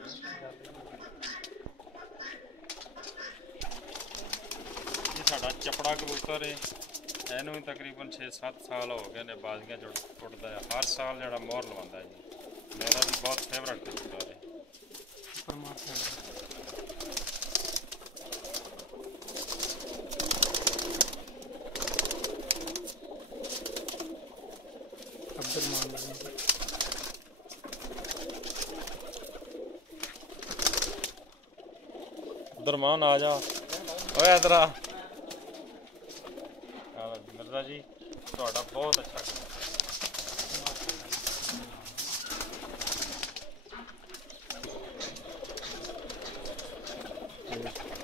ये साडा चपड़ा कबूतर है, इनू भी तकरीबन 6-7 साल हो गए ने बाजियां उड़ता है, हर साल जरा मोहर लवांदा है जी। मेरा भी बहुत फेवरेट कबूतर है। अब्दुरमान आ जा, ओए इधर आ। मिर्जा जी ਤੁਹਾਡਾ बहुत अच्छा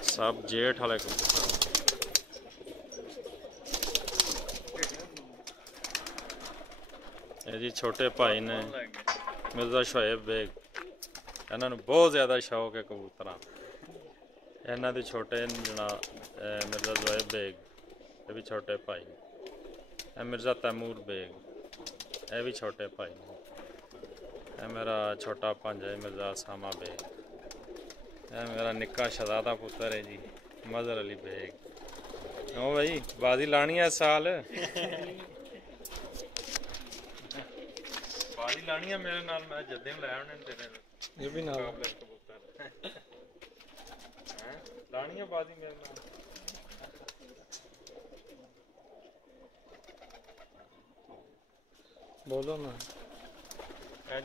सब जेठ वाले कबूतर जी। छोटे भाई ने मिर्जा शोएब बेग, इन्होंने बहुत ज़्यादा शौक है कबूतर। इन्हों के छोटे जना मिर्जा शोएब बेग, ये भी छोटे भाई। मिर्जा तैमूर बेग, ये भी छोटे भाई। ये मेरा छोटा भांजा है मिर्जा सामा बेग। यह मेरा निक्का शहजादा पुत्र है जी मजहर अली बेग। ओ भाई बाजी लानी है इस साल। बाजी लानी है मेरे नाल, मैं जद्दे लै आने तेरे ये भी नाल कबूतर हैं लानी है बाजी मेरे नाल। बोलो ना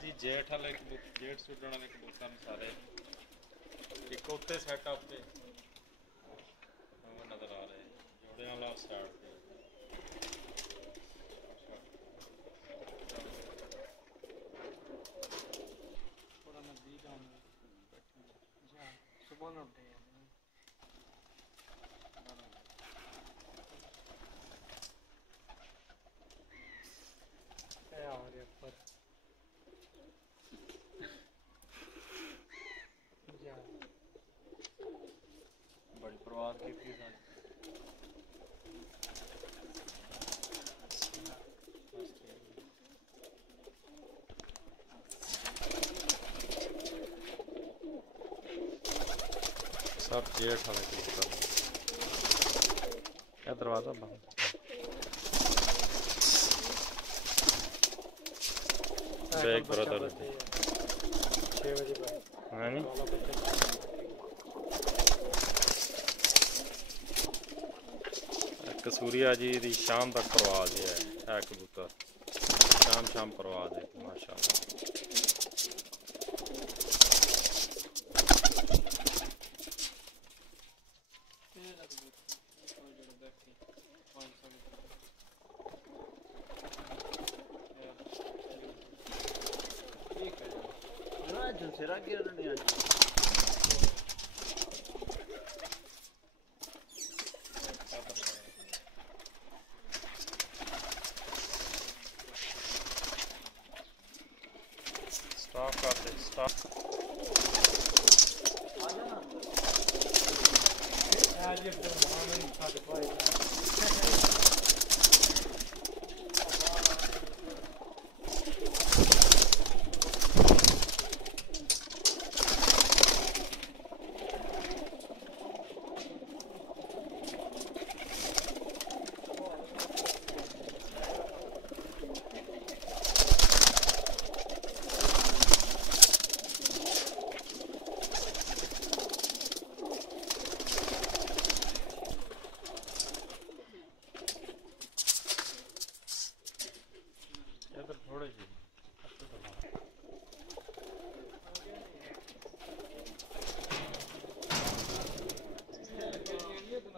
जी। जेठ वाले जेठ सुटने वाले कबूतर सारे एक उत्ते सेटअप पे नजर आ रहे जोड़े वाला स्टार्ट पे। बड़ी प्रवाद की थी सब जेठ वाले कबूतर। क्या दरवाजा बंद बेग ब्रदर 6 बजे हाँ नहीं कसूरिया जी दी शाम तक परवाज है कबूतर। शाम परवाज है माशाल्लाह। स्टॉप कर दे स्टॉप।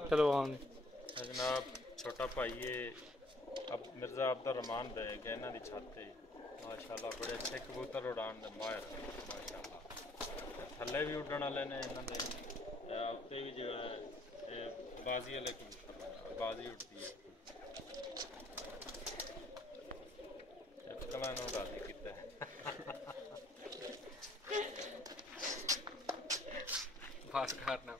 चलो जनाब छोटा भाई है अब मिर्जा अब्दुर्रहमान बेग इन्हों की छत है माशाल्लाह बड़े अच्छे कबूतर उड़ान दे माहिर माशाल्लाह। थले भी उड़न वाले ने इन्होंने उत्ते भी जो है बाजी वाले कबूतर बाजी उड़ती है। कला राजी किया बस करना